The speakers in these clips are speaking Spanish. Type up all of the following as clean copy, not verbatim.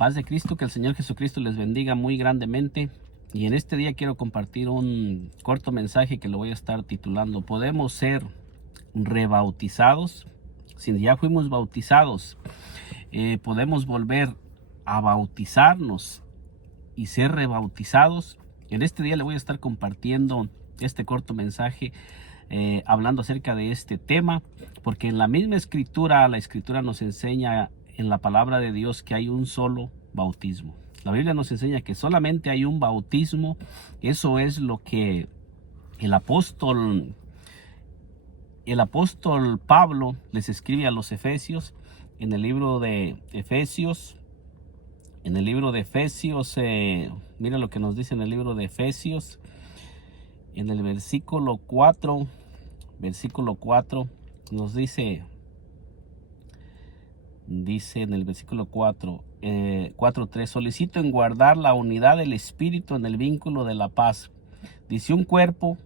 Paz de Cristo, que el Señor Jesucristo les bendiga muy grandemente. Y en este día quiero compartir un corto mensaje que lo voy a estar titulando: ¿podemos ser rebautizados? Si ya fuimos bautizados, ¿podemos volver a bautizarnos y ser rebautizados? En este día le voy a estar compartiendo este corto mensaje hablando acerca de este tema, porque en la misma escritura, la escritura nos enseña en la palabra de Dios que hay un solo bautismo. La Biblia nos enseña que solamente hay un bautismo. Eso es lo que el apóstol Pablo les escribe a los Efesios en el libro de Efesios. En el libro de Efesios, mira lo que nos dice en el libro de Efesios, en el versículo 4 nos dice en el versículo 4:3: solicito en guardar la unidad del Espíritu en el vínculo de la paz. Dice: un cuerpo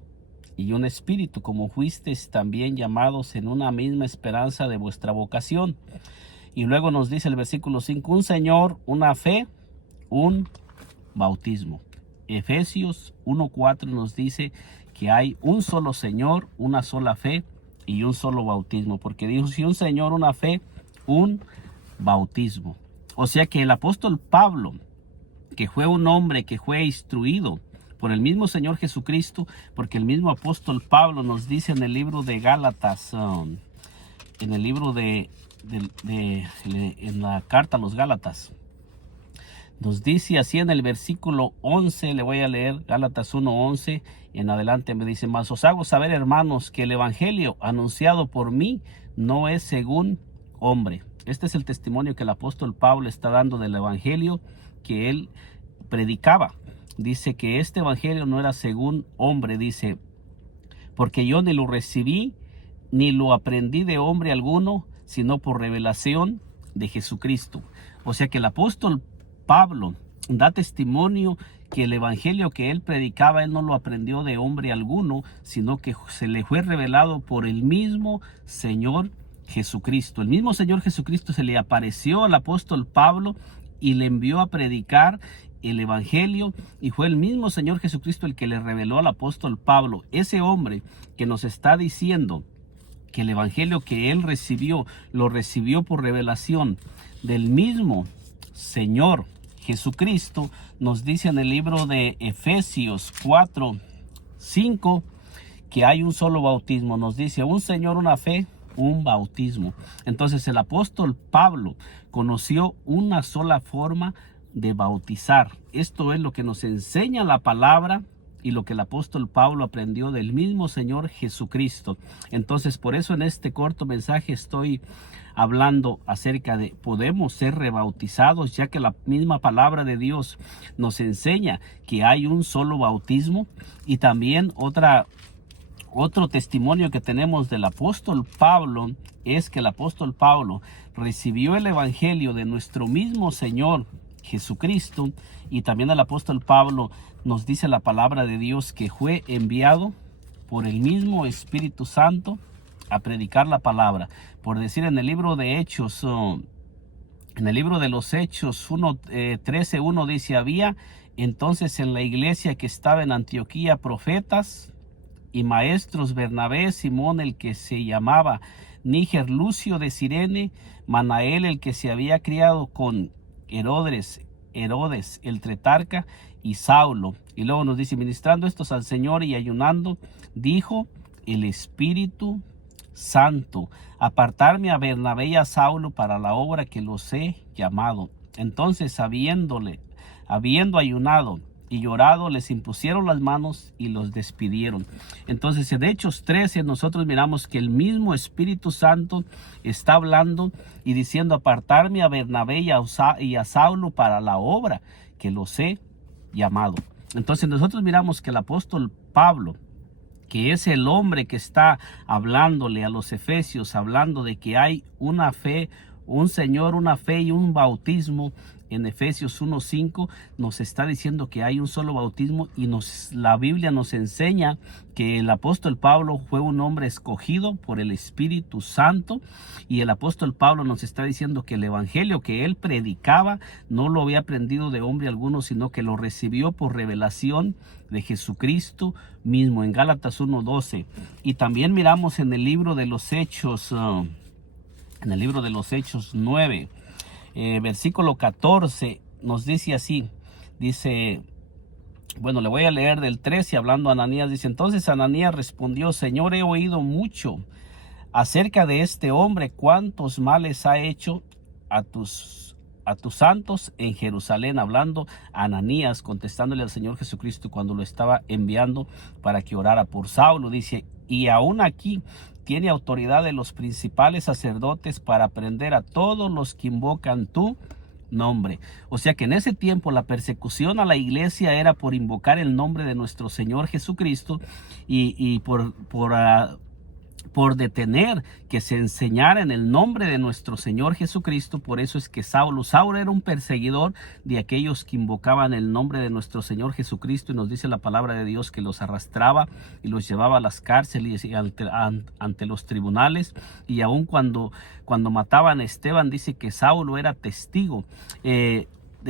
y un espíritu, como fuisteis también llamados en una misma esperanza de vuestra vocación. Y luego nos dice el versículo 5: un Señor, una fe, un bautismo. Efesios 1:4 nos dice que hay un solo Señor, una sola fe y un solo bautismo, porque dijo: si un Señor, una fe, un bautismo. O sea que el apóstol Pablo, que fue un hombre que fue instruido por el mismo Señor Jesucristo, porque el mismo apóstol Pablo nos dice en el libro de Gálatas, en la carta a los Gálatas, nos dice así en el versículo 11, le voy a leer Gálatas 1:11 en adelante, me dice: mas os hago saber, hermanos, que el evangelio anunciado por mí no es según hombre. Este es el testimonio que el apóstol Pablo está dando del evangelio que él predicaba. Dice que este evangelio no era según hombre, dice, porque yo ni lo recibí ni lo aprendí de hombre alguno, sino por revelación de Jesucristo. O sea que el apóstol Pablo da testimonio que el evangelio que él predicaba, él no lo aprendió de hombre alguno, sino que se le fue revelado por el mismo Señor Jesucristo. El mismo Señor Jesucristo se le apareció al apóstol Pablo y le envió a predicar el evangelio, y fue el mismo Señor Jesucristo el que le reveló al apóstol Pablo, ese hombre que nos está diciendo que el evangelio que él recibió, lo recibió por revelación del mismo Señor Jesucristo. Nos dice en el libro de Efesios 4:5 que hay un solo bautismo. Nos dice: un Señor, una fe, un bautismo. Entonces el apóstol Pablo conoció una sola forma de bautizar. Esto es lo que nos enseña la palabra y lo que el apóstol Pablo aprendió del mismo Señor Jesucristo. Entonces, por eso en este corto mensaje estoy hablando acerca de podemos ser rebautizados, ya que la misma palabra de Dios nos enseña que hay un solo bautismo. Y también otro testimonio que tenemos del apóstol Pablo es que el apóstol Pablo recibió el evangelio de nuestro mismo Señor Jesucristo, y también el apóstol Pablo nos dice la palabra de Dios que fue enviado por el mismo Espíritu Santo a predicar la palabra. Por decir, en el libro de Hechos, en el libro de los Hechos 13:1 dice: había entonces en la iglesia que estaba en Antioquía profetas y maestros: Bernabé, Simón el que se llamaba Níger, Lucio de Cirene, Manael el que se había criado con Herodes el tetrarca, y Saulo. Y luego nos dice: ministrando estos al Señor y ayunando, dijo el Espíritu Santo: apartarme a Bernabé y a Saulo para la obra que los he llamado. Entonces, habiendo ayunado y llorado, les impusieron las manos y los despidieron. Entonces, en Hechos 13 nosotros miramos que el mismo Espíritu Santo está hablando y diciendo: apartarme a Bernabé y a Saulo para la obra que los he llamado. Entonces nosotros miramos que el apóstol Pablo, que es el hombre que está hablándole a los efesios, hablando de que hay una fe, un Señor, una fe y un bautismo. En Efesios 1:5 nos está diciendo que hay un solo bautismo, y la Biblia nos enseña que el apóstol Pablo fue un hombre escogido por el Espíritu Santo, y el apóstol Pablo nos está diciendo que el evangelio que él predicaba no lo había aprendido de hombre alguno, sino que lo recibió por revelación de Jesucristo mismo, en Gálatas 1:12. Y también miramos en el libro de los Hechos, 9, versículo 14, nos dice así, dice, bueno, le voy a leer del 13, hablando a Ananías, dice: entonces Ananías respondió: Señor, he oído mucho acerca de este hombre, cuántos males ha hecho a tus santos en Jerusalén. Hablando a Ananías, contestándole al Señor Jesucristo cuando lo estaba enviando para que orara por Saulo, dice: y aún aquí tiene autoridad de los principales sacerdotes para prender a todos los que invocan tu nombre. O sea que en ese tiempo la persecución a la iglesia era por invocar el nombre de nuestro Señor Jesucristo, y por detener que se enseñara en el nombre de nuestro Señor Jesucristo. Por eso es que Saulo era un perseguidor de aquellos que invocaban el nombre de nuestro Señor Jesucristo, y nos dice la palabra de Dios que los arrastraba y los llevaba a las cárceles y ante los tribunales. Y aun cuando mataban a Esteban, dice que Saulo era testigo de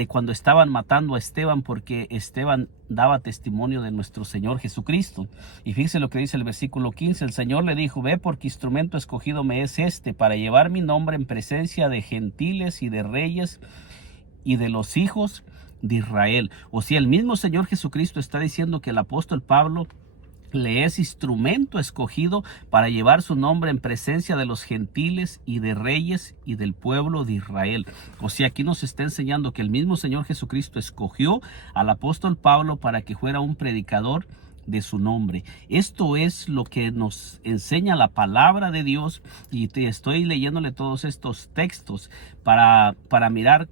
cuando estaban matando a Esteban, porque Esteban daba testimonio de nuestro Señor Jesucristo. Y fíjese lo que dice el versículo 15: el Señor le dijo: ve, porque instrumento escogido me es este, para llevar mi nombre en presencia de gentiles y de reyes y de los hijos de Israel. O sea, el mismo Señor Jesucristo está diciendo que el apóstol Pablo le es instrumento escogido para llevar su nombre en presencia de los gentiles y de reyes y del pueblo de Israel. O sea, aquí nos está enseñando que el mismo Señor Jesucristo escogió al apóstol Pablo para que fuera un predicador de su nombre. Esto es lo que nos enseña la palabra de Dios, y te estoy leyéndole todos estos textos para mirar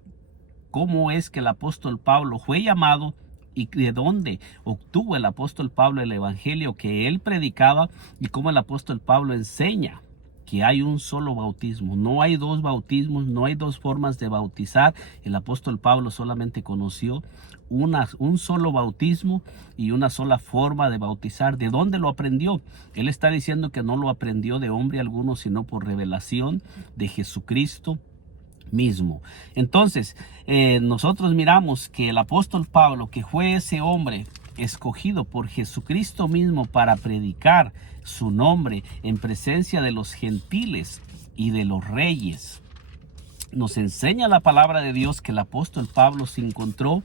cómo es que el apóstol Pablo fue llamado, y de dónde obtuvo el apóstol Pablo el evangelio que él predicaba, y cómo el apóstol Pablo enseña que hay un solo bautismo. No hay dos bautismos, no hay dos formas de bautizar. El apóstol Pablo solamente conoció un solo bautismo y una sola forma de bautizar. ¿De dónde lo aprendió? Él está diciendo que no lo aprendió de hombre alguno, sino por revelación de Jesucristo mismo. Entonces, nosotros miramos que el apóstol Pablo, que fue ese hombre escogido por Jesucristo mismo para predicar su nombre en presencia de los gentiles y de los reyes, nos enseña la palabra de Dios que el apóstol Pablo se encontró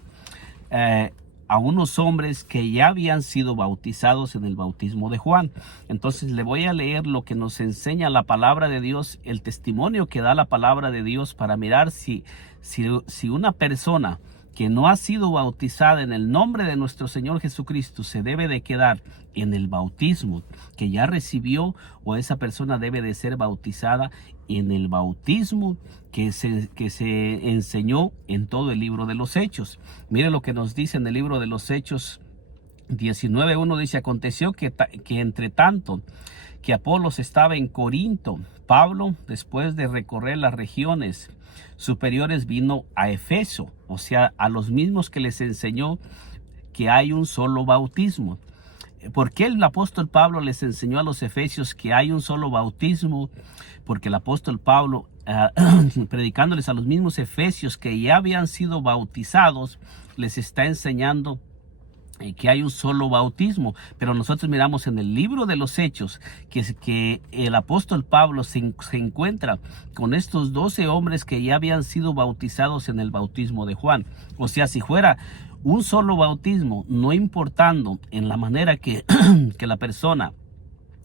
a unos hombres que ya habían sido bautizados en el bautismo de Juan. Entonces le voy a leer lo que nos enseña la palabra de Dios, el testimonio que da la palabra de Dios, para mirar si una persona que no ha sido bautizada en el nombre de nuestro Señor Jesucristo se debe de quedar en el bautismo que ya recibió, o esa persona debe de ser bautizada en el bautismo que se enseñó en todo el libro de los Hechos. Mire lo que nos dice en el libro de los Hechos 19:1, dice: aconteció que entre tanto que Apolos estaba en Corinto, Pablo, después de recorrer las regiones superiores, vino a Efeso, o sea, a los mismos que les enseñó que hay un solo bautismo. ¿Por qué el apóstol Pablo les enseñó a los efesios que hay un solo bautismo? Porque el apóstol Pablo, predicándoles a los mismos efesios que ya habían sido bautizados, les está enseñando que hay un solo bautismo. Pero nosotros miramos en el libro de los Hechos que el apóstol Pablo se encuentra con estos 12 hombres que ya habían sido bautizados en el bautismo de Juan. O sea, si fuera un solo bautismo, no importando en la manera que la persona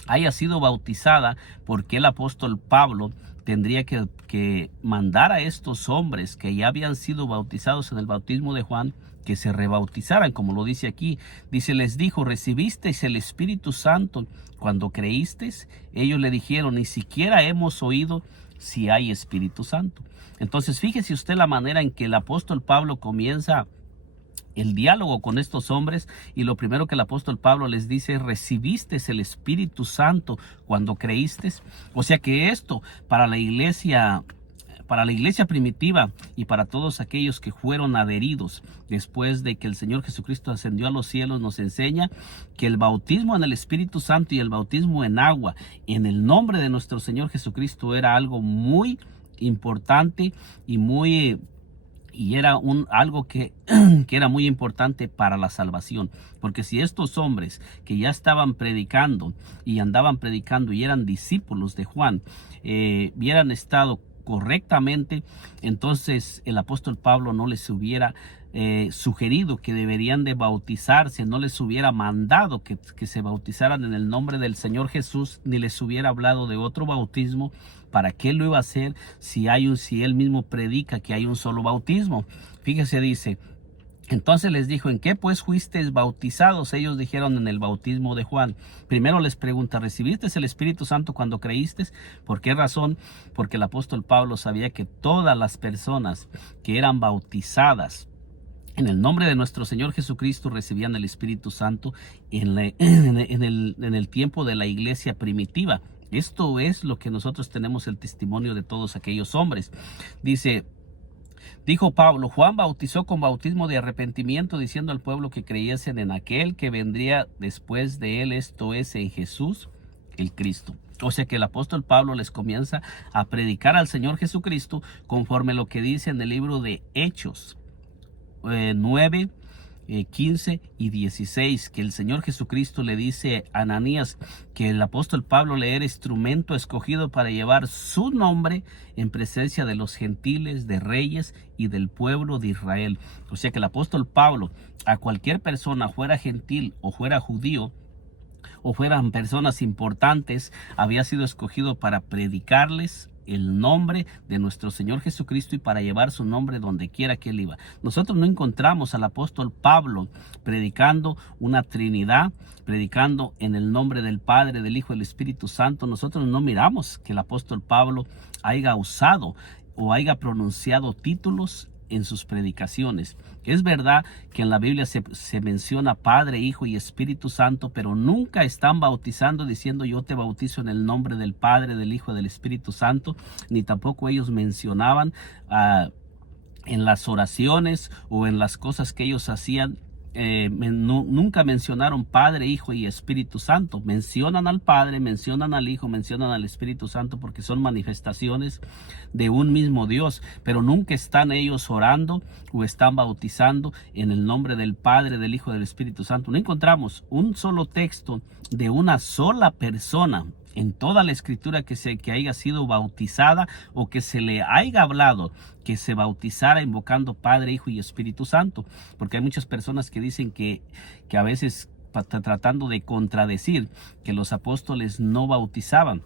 haya sido bautizada, porque el apóstol Pablo tendría que mandar a estos hombres que ya habían sido bautizados en el bautismo de Juan que se rebautizaran, como lo dice aquí. Dice: les dijo: ¿recibisteis el Espíritu Santo cuando creísteis? Ellos le dijeron: ni siquiera hemos oído si hay Espíritu Santo. Entonces, fíjese usted la manera en que el apóstol Pablo comienza el diálogo con estos hombres, y lo primero que el apóstol Pablo les dice: ¿recibiste el Espíritu Santo cuando creíste? O sea que esto para la iglesia Para la iglesia primitiva y para todos aquellos que fueron adheridos después de que el Señor Jesucristo ascendió a los cielos, nos enseña que el bautismo en el Espíritu Santo y el bautismo en agua en el nombre de nuestro Señor Jesucristo era algo muy importante y era algo que era muy importante para la salvación. Porque si estos hombres que ya estaban predicando y andaban predicando y eran discípulos de Juan, hubieran estado correctamente, entonces el apóstol Pablo no les hubiera sugerido que deberían de bautizarse, no les hubiera mandado que se bautizaran en el nombre del Señor Jesús, ni les hubiera hablado de otro bautismo. ¿Para qué lo iba a hacer si él mismo predica que hay un solo bautismo? Fíjese, dice: entonces les dijo, ¿en qué pues fuisteis bautizados? Ellos dijeron, en el bautismo de Juan. Primero les pregunta, ¿recibiste el Espíritu Santo cuando creíste? ¿Por qué razón? Porque el apóstol Pablo sabía que todas las personas que eran bautizadas en el nombre de nuestro Señor Jesucristo recibían el Espíritu Santo en el tiempo de la iglesia primitiva. Esto es lo que nosotros tenemos el testimonio de todos aquellos hombres. Dijo Pablo, Juan bautizó con bautismo de arrepentimiento, diciendo al pueblo que creyesen en aquel que vendría después de él, esto es, en Jesús, el Cristo. O sea que el apóstol Pablo les comienza a predicar al Señor Jesucristo conforme lo que dice en el libro de Hechos 9, 15 y 16, que el Señor Jesucristo le dice a Ananías que el apóstol Pablo le era instrumento escogido para llevar su nombre en presencia de los gentiles, de reyes y del pueblo de Israel. O sea que el apóstol Pablo, a cualquier persona, fuera gentil o fuera judío, o fueran personas importantes, había sido escogido para predicarles el nombre de nuestro Señor Jesucristo y para llevar su nombre donde quiera que él iba. Nosotros no encontramos al apóstol Pablo predicando una Trinidad, predicando en el nombre del Padre, del Hijo y del Espíritu Santo. Nosotros no miramos que el apóstol Pablo haya usado o haya pronunciado títulos en sus predicaciones. Es verdad que en la Biblia se menciona Padre, Hijo y Espíritu Santo, pero nunca están bautizando diciendo yo te bautizo en el nombre del Padre, del Hijo y del Espíritu Santo, ni tampoco ellos mencionaban en las oraciones o en las cosas que ellos hacían. Nunca mencionaron Padre, Hijo y Espíritu Santo. Mencionan al Padre, mencionan al Hijo, mencionan al Espíritu Santo porque son manifestaciones de un mismo Dios, pero nunca están ellos orando o están bautizando en el nombre del Padre, del Hijo y del Espíritu Santo. No encontramos un solo texto de una sola persona en toda la escritura que haya sido bautizada o que se le haya hablado que se bautizara invocando Padre, Hijo y Espíritu Santo, porque hay muchas personas que dicen que a veces tratando de contradecir que los apóstoles no bautizaban.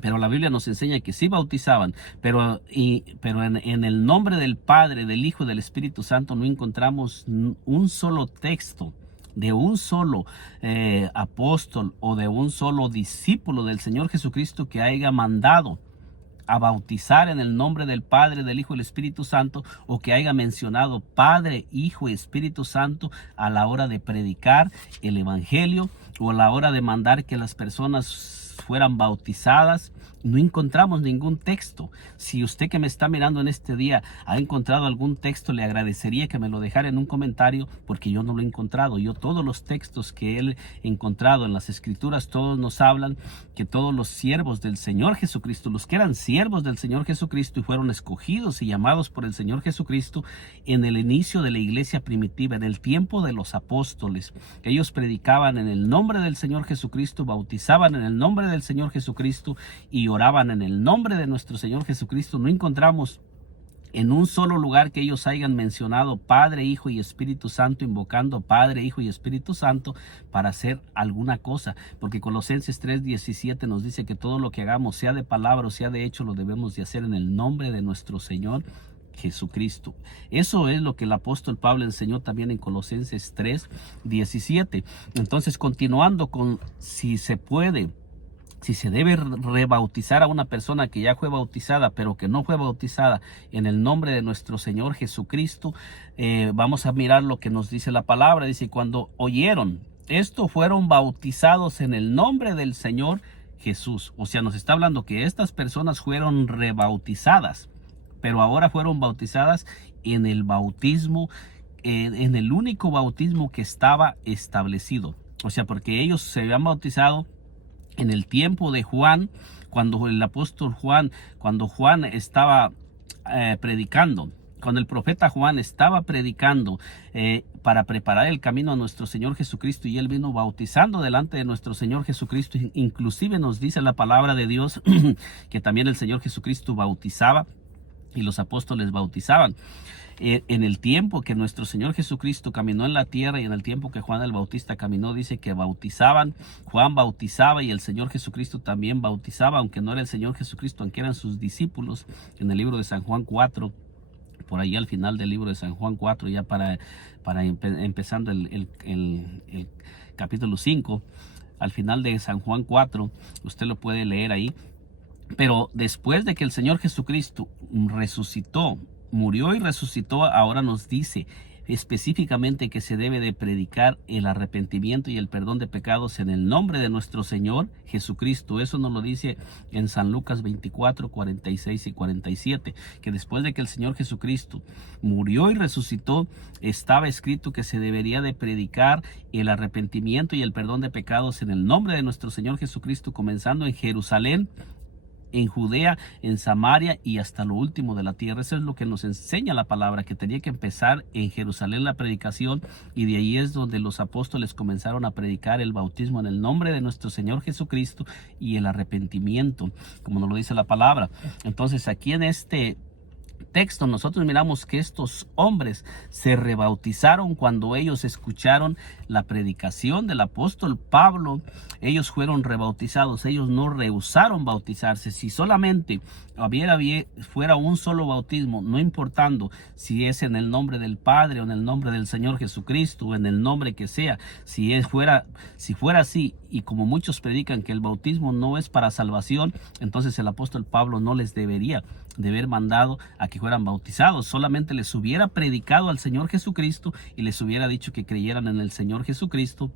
Pero la Biblia nos enseña que sí bautizaban, pero en el nombre del Padre, del Hijo y del Espíritu Santo no encontramos un solo texto de un solo apóstol o de un solo discípulo del Señor Jesucristo que haya mandado a bautizar en el nombre del Padre, del Hijo y del Espíritu Santo, o que haya mencionado Padre, Hijo y Espíritu Santo a la hora de predicar el Evangelio o a la hora de mandar que las personas fueran bautizadas. No encontramos ningún texto. Si usted que me está mirando en este día ha encontrado algún texto, le agradecería que me lo dejara en un comentario, porque yo no lo he encontrado. Yo todos los textos que he encontrado en las escrituras, todos nos hablan que todos los siervos del Señor Jesucristo, los que eran siervos del Señor Jesucristo y fueron escogidos y llamados por el Señor Jesucristo en el inicio de la iglesia primitiva, en el tiempo de los apóstoles, ellos predicaban en el nombre del Señor Jesucristo, bautizaban en el nombre del Señor Jesucristo y oraban en el nombre de nuestro Señor Jesucristo. No encontramos en un solo lugar que ellos hayan mencionado Padre, Hijo y Espíritu Santo, invocando Padre, Hijo y Espíritu Santo para hacer alguna cosa, porque Colosenses 3:17 nos dice que todo lo que hagamos, sea de palabra o sea de hecho, lo debemos de hacer en el nombre de nuestro Señor Jesucristo. Eso es lo que el apóstol Pablo enseñó también en Colosenses 3:17. Entonces, continuando con si se puede, si se debe rebautizar a una persona que ya fue bautizada, pero que no fue bautizada en el nombre de nuestro Señor Jesucristo, vamos a mirar lo que nos dice la palabra. Dice, cuando oyeron esto, fueron bautizados en el nombre del Señor Jesús. O sea, nos está hablando que estas personas fueron rebautizadas pero ahora fueron bautizadas en el bautismo, en el único bautismo que estaba establecido. O sea, porque ellos se habían bautizado en el tiempo de Juan, cuando el apóstol Juan, cuando Juan estaba predicando, cuando el profeta Juan estaba predicando para preparar el camino a nuestro Señor Jesucristo, y él vino bautizando delante de nuestro Señor Jesucristo. Inclusive nos dice la palabra de Dios que también el Señor Jesucristo bautizaba y los apóstoles bautizaban. En el tiempo que nuestro Señor Jesucristo caminó en la tierra y en el tiempo que Juan el Bautista caminó, dice que bautizaban. Juan bautizaba y el Señor Jesucristo también bautizaba, aunque no era el Señor Jesucristo, aunque eran sus discípulos. En el libro de San Juan 4, por ahí al final del libro de San Juan 4, ya empezando el capítulo 5, al final de San Juan 4, usted lo puede leer ahí. Pero después de que el Señor Jesucristo resucitó, murió y resucitó, ahora nos dice específicamente que se debe de predicar el arrepentimiento y el perdón de pecados en el nombre de nuestro Señor Jesucristo. Eso nos lo dice en San Lucas 24, 46 y 47, que después de que el Señor Jesucristo murió y resucitó, estaba escrito que se debería de predicar el arrepentimiento y el perdón de pecados en el nombre de nuestro Señor Jesucristo, comenzando en Jerusalén, en Judea, en Samaria y hasta lo último de la tierra. Eso es lo que nos enseña la palabra, que tenía que empezar en Jerusalén la predicación, y de ahí es donde los apóstoles comenzaron a predicar el bautismo en el nombre de nuestro Señor Jesucristo y el arrepentimiento, como nos lo dice la palabra. Entonces aquí en este texto nosotros miramos que estos hombres se rebautizaron cuando ellos escucharon la predicación del apóstol Pablo. Ellos fueron rebautizados, ellos no rehusaron bautizarse. Si solamente fuera un solo bautismo, no importando si es en el nombre del Padre o en el nombre del Señor Jesucristo o en el nombre que sea, si fuera así, y como muchos predican que el bautismo no es para salvación, entonces el apóstol Pablo no les debería de haber mandado a que fueran bautizados. Solamente les hubiera predicado al Señor Jesucristo y les hubiera dicho que creyeran en el Señor Jesucristo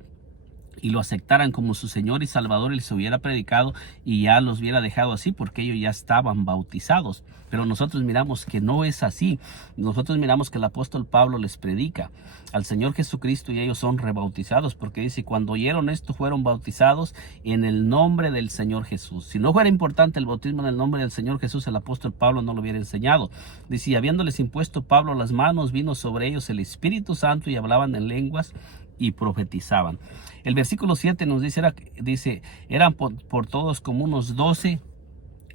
y lo aceptaran como su Señor y Salvador, y les hubiera predicado y ya los hubiera dejado así, porque ellos ya estaban bautizados. Pero nosotros miramos que no es así. Nosotros miramos que el apóstol Pablo les predica al Señor Jesucristo y ellos son rebautizados, porque dice: cuando oyeron esto fueron bautizados en el nombre del Señor Jesús. Si no fuera importante el bautismo en el nombre del Señor Jesús, el apóstol Pablo no lo hubiera enseñado. Dice: y habiéndoles impuesto Pablo las manos, vino sobre ellos el Espíritu Santo y hablaban en lenguas y profetizaban. El versículo 7 nos dice, eran por todos como unos 12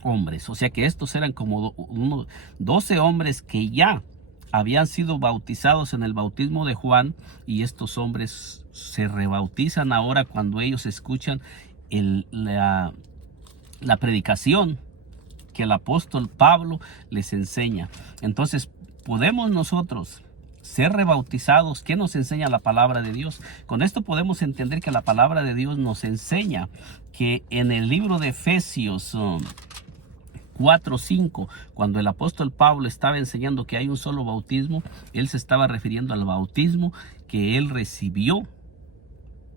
hombres. O sea que estos eran como unos 12 hombres que ya habían sido bautizados en el bautismo de Juan, y estos hombres se rebautizan ahora cuando ellos escuchan la predicación que el apóstol Pablo les enseña. Entonces podemos nosotros ser rebautizados. ¿Qué nos enseña la palabra de Dios? Con esto podemos entender que la palabra de Dios nos enseña que en el libro de Efesios 4:5, cuando el apóstol Pablo estaba enseñando que hay un solo bautismo, él se estaba refiriendo al bautismo que él recibió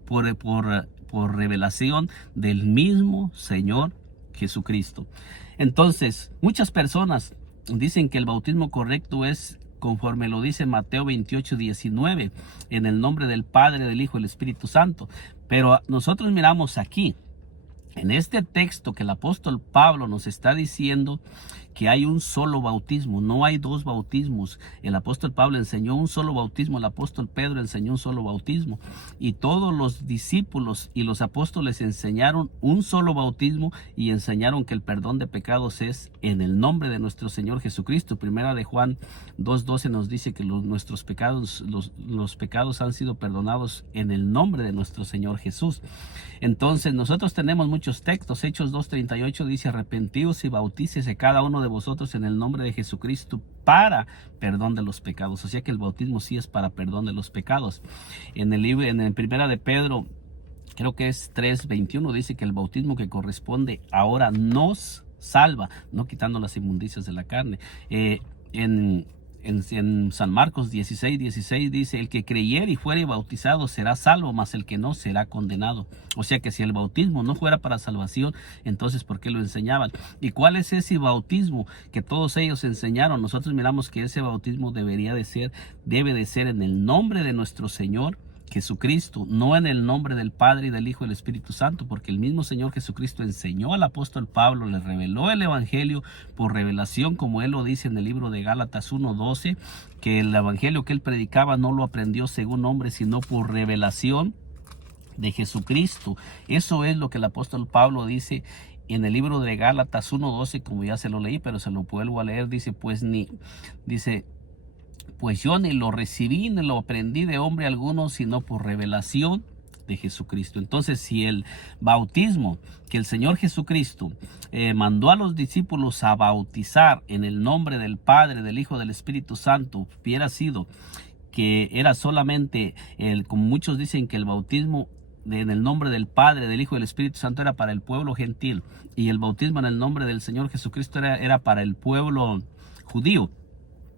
por revelación del mismo Señor Jesucristo. Entonces, muchas personas dicen que el bautismo correcto es conforme lo dice Mateo 28:19, en el nombre del Padre, del Hijo y del Espíritu Santo. Pero nosotros miramos aquí, en este texto, que el apóstol Pablo nos está diciendo que hay un solo bautismo, no hay dos bautismos. El apóstol Pablo enseñó un solo bautismo, el apóstol Pedro enseñó un solo bautismo, y todos los discípulos y los apóstoles enseñaron un solo bautismo y enseñaron que el perdón de pecados es en el nombre de nuestro Señor Jesucristo. Primera de Juan 2:12 nos dice que nuestros pecados, los pecados han sido perdonados en el nombre de nuestro Señor Jesús. Entonces nosotros tenemos muchos textos. Hechos 2:38 dice: arrepentíos y bautícese cada uno de vosotros en el nombre de Jesucristo para perdón de los pecados. O sea que el bautismo sí es para perdón de los pecados. En el libro, en primera de Pedro, creo que es 3:21, dice que el bautismo que corresponde ahora nos salva, no quitando las inmundicias de la carne. En En San Marcos 16:16 dice: el que creyere y fuere bautizado será salvo, mas el que no será condenado. O sea que si el bautismo no fuera para salvación, entonces ¿por qué lo enseñaban? ¿Y cuál es ese bautismo que todos ellos enseñaron? Nosotros miramos que ese bautismo debe de ser en el nombre de nuestro Señor Jesucristo, no en el nombre del Padre y del Hijo y del Espíritu Santo, porque el mismo Señor Jesucristo enseñó al apóstol Pablo, le reveló el Evangelio por revelación, como él lo dice en el libro de Gálatas 1:12, que el Evangelio que él predicaba no lo aprendió según hombre, sino por revelación de Jesucristo. Eso es lo que el apóstol Pablo dice en el libro de Gálatas 1:12, como ya se lo leí, pero se lo vuelvo a leer. Dice: pues yo ni lo recibí ni lo aprendí de hombre alguno, sino por revelación de Jesucristo. Entonces, si el bautismo que el Señor Jesucristo mandó a los discípulos a bautizar en el nombre del Padre, del Hijo, del Espíritu Santo, hubiera sido que era solamente como muchos dicen, que el bautismo en el nombre del Padre, del Hijo y del Espíritu Santo era para el pueblo gentil, y el bautismo en el nombre del Señor Jesucristo era para el pueblo judío.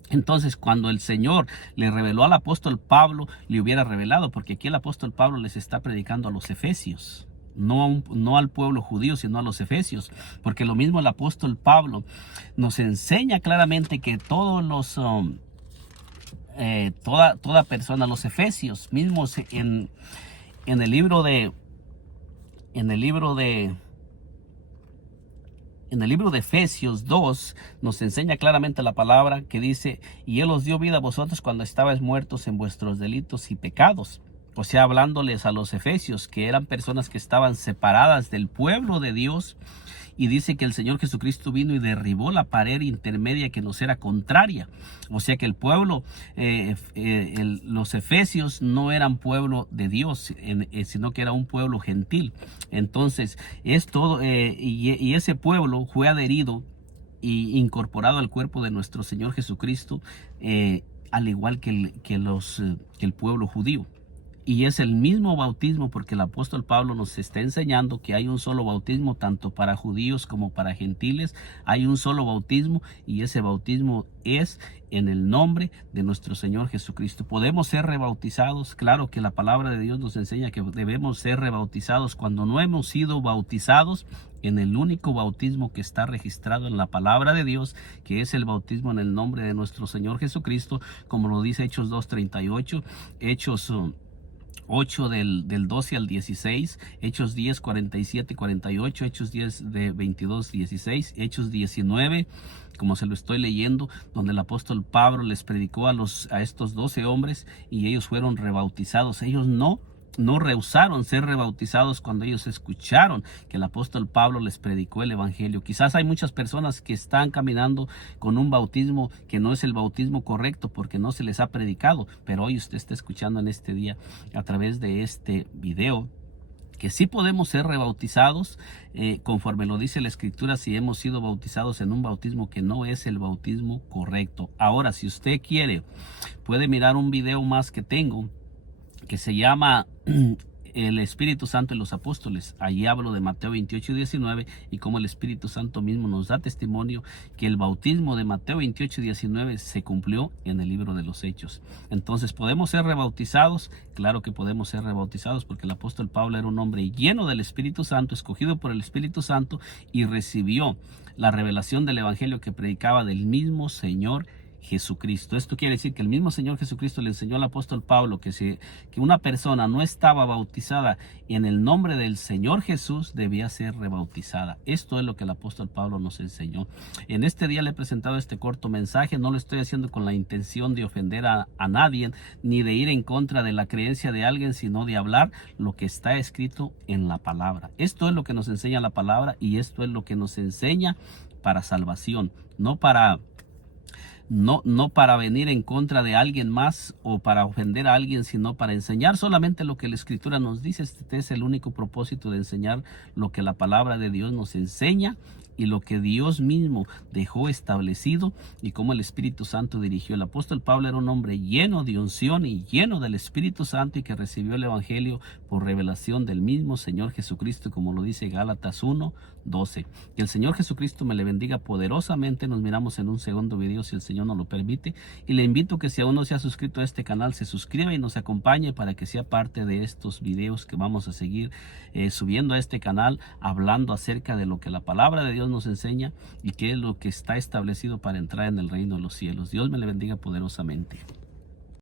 Entonces, cuando el Señor le reveló al apóstol Pablo, le hubiera revelado, porque aquí el apóstol Pablo les está predicando a los efesios, no al pueblo judío, sino a los efesios, porque lo mismo el apóstol Pablo nos enseña claramente que todos los toda persona, los efesios mismos en el libro de Efesios 2 nos enseña claramente la palabra que dice: y Él os dio vida a vosotros cuando estabais muertos en vuestros delitos y pecados. O sea, hablándoles a los efesios, que eran personas que estaban separadas del pueblo de Dios. Y dice que el Señor Jesucristo vino y derribó la pared intermedia que nos era contraria. O sea que el pueblo, los efesios no eran pueblo de Dios, sino que era un pueblo gentil. Entonces, es todo, y ese pueblo fue adherido y incorporado al cuerpo de nuestro Señor Jesucristo, al igual que el pueblo judío. Y es el mismo bautismo, porque el apóstol Pablo nos está enseñando que hay un solo bautismo, tanto para judíos como para gentiles. Hay un solo bautismo, y ese bautismo es en el nombre de nuestro Señor Jesucristo. ¿Podemos ser rebautizados? Claro que la palabra de Dios nos enseña que debemos ser rebautizados cuando no hemos sido bautizados en el único bautismo que está registrado en la palabra de Dios, que es el bautismo en el nombre de nuestro Señor Jesucristo, como lo dice Hechos 2:38, Hechos 8 del 12 al 16, Hechos 10, 47, 48, Hechos 10 de 22, 16, Hechos 19, como se lo estoy leyendo, donde el apóstol Pablo les predicó a estos 12 hombres y ellos fueron rebautizados. Ellos no rehusaron ser rebautizados cuando ellos escucharon que el apóstol Pablo les predicó el evangelio. Quizás hay muchas personas que están caminando con un bautismo que no es el bautismo correcto porque no se les ha predicado, pero hoy usted está escuchando en este día a través de este video que sí podemos ser rebautizados, conforme lo dice la Escritura, si hemos sido bautizados en un bautismo que no es el bautismo correcto. Ahora, si usted quiere, puede mirar un video más que tengo, que se llama El Espíritu Santo y los Apóstoles. Allí hablo de Mateo 28:19 y cómo el Espíritu Santo mismo nos da testimonio que el bautismo de Mateo 28:19 se cumplió en el libro de los Hechos. Entonces, ¿podemos ser rebautizados? Claro que podemos ser rebautizados, porque el apóstol Pablo era un hombre lleno del Espíritu Santo, escogido por el Espíritu Santo, y recibió la revelación del evangelio que predicaba del mismo Señor Jesucristo. Esto quiere decir que el mismo Señor Jesucristo le enseñó al apóstol Pablo que una persona no estaba bautizada en el nombre del Señor Jesús, debía ser rebautizada. Esto es lo que el apóstol Pablo nos enseñó. En este día le he presentado este corto mensaje. No lo estoy haciendo con la intención de ofender a nadie, ni de ir en contra de la creencia de alguien, sino de hablar lo que está escrito en la palabra. Esto es lo que nos enseña la palabra, y esto es lo que nos enseña para salvación, no para venir en contra de alguien más o para ofender a alguien, sino para enseñar solamente lo que la Escritura nos dice. Este es el único propósito, de enseñar lo que la palabra de Dios nos enseña y lo que Dios mismo dejó establecido y cómo el Espíritu Santo dirigió. El apóstol Pablo era un hombre lleno de unción y lleno del Espíritu Santo, y que recibió el evangelio por revelación del mismo Señor Jesucristo, como lo dice Gálatas 1:12. Que el Señor Jesucristo me le bendiga poderosamente. Nos miramos en un segundo video si el Señor nos lo permite. Y le invito que si aún no se ha suscrito a este canal, se suscriba y nos acompañe para que sea parte de estos videos que vamos a seguir subiendo a este canal, hablando acerca de lo que la palabra de Dios nos enseña y qué es lo que está establecido para entrar en el reino de los cielos. Dios me le bendiga poderosamente.